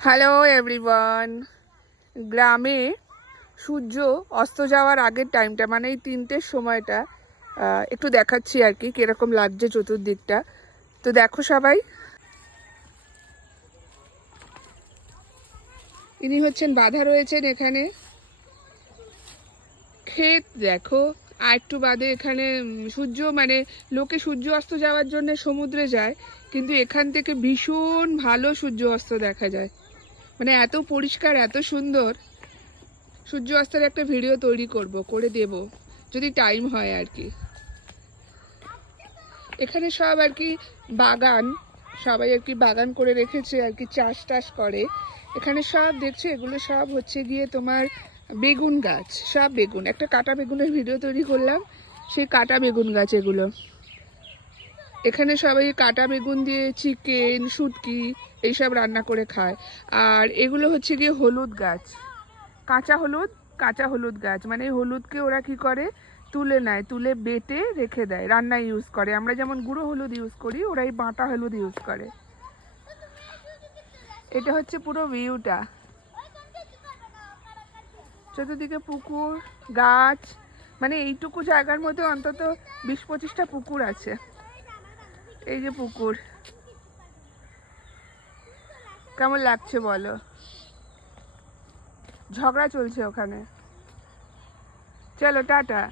Hello everyone. গ্রামে সূর্য অস্ত যাওয়ার আগের টাইমটা মানে এই 3টের সময়টা একটু দেখাচ্ছি আর কি কিরকম লাগছে চতুর্দিকটা। তো দেখো সবাই, ইনি হচ্ছেন বাধা রয়েছেন এখানে। ক্ষেত দেখো, আর একটু বাদে এখানে সূর্য মানে লোকে সূর্য অস্ত যাওয়ার জন্য সমুদ্রে যায়, কিন্তু এখান থেকে ভীষণ ভালো সূর্য অস্ত দেখা যায়। মানে এত পরিষ্কার, এত সুন্দর। সূর্য অস্তের একটা ভিডিও তৈরি করে দেব যদি টাইম হয় আর কি। এখানে সব আর কি বাগান, সবাই আর কি বাগান করে রেখেছে আর কি, চাষ টাস করে। এখানে সব দেখছো, এগুলো সব হচ্ছে গিয়ে তোমার বেগুন গাছ, সব বেগুন। একটা কাটা বেগুনের ভিডিও তৈরি করলাম, সেই কাটা বেগুন গাছ এগুলো। এখানে সবাই কাটা বেগুন দিয়ে চিকেন, শুটকি এইসব রান্না করে খায়। আর এগুলো হচ্ছে গিয়ে হলুদ গাছ, কাঁচা হলুদ। কাঁচা হলুদ গাছ মানে হলুদকে ওরা কি করে, তুলে নেয়, তুলে বেটে রেখে দেয়, রান্নায় ইউজ করে। আমরা যেমন গুঁড়ো হলুদ ইউজ করি, ওরা এই বাটা হলুদ ইউজ করে। এটা হচ্ছে পুরো ভিউটা, চতুর্দিকে পুকুর, গাছ। মানে এইটুকু জায়গার মধ্যে অন্তত 20-25টা পুকুর আছে। এই যে পুকুর, কেমন লাগছে বলো? ঝগড়া চলছে ওখানে। চলো টাটা।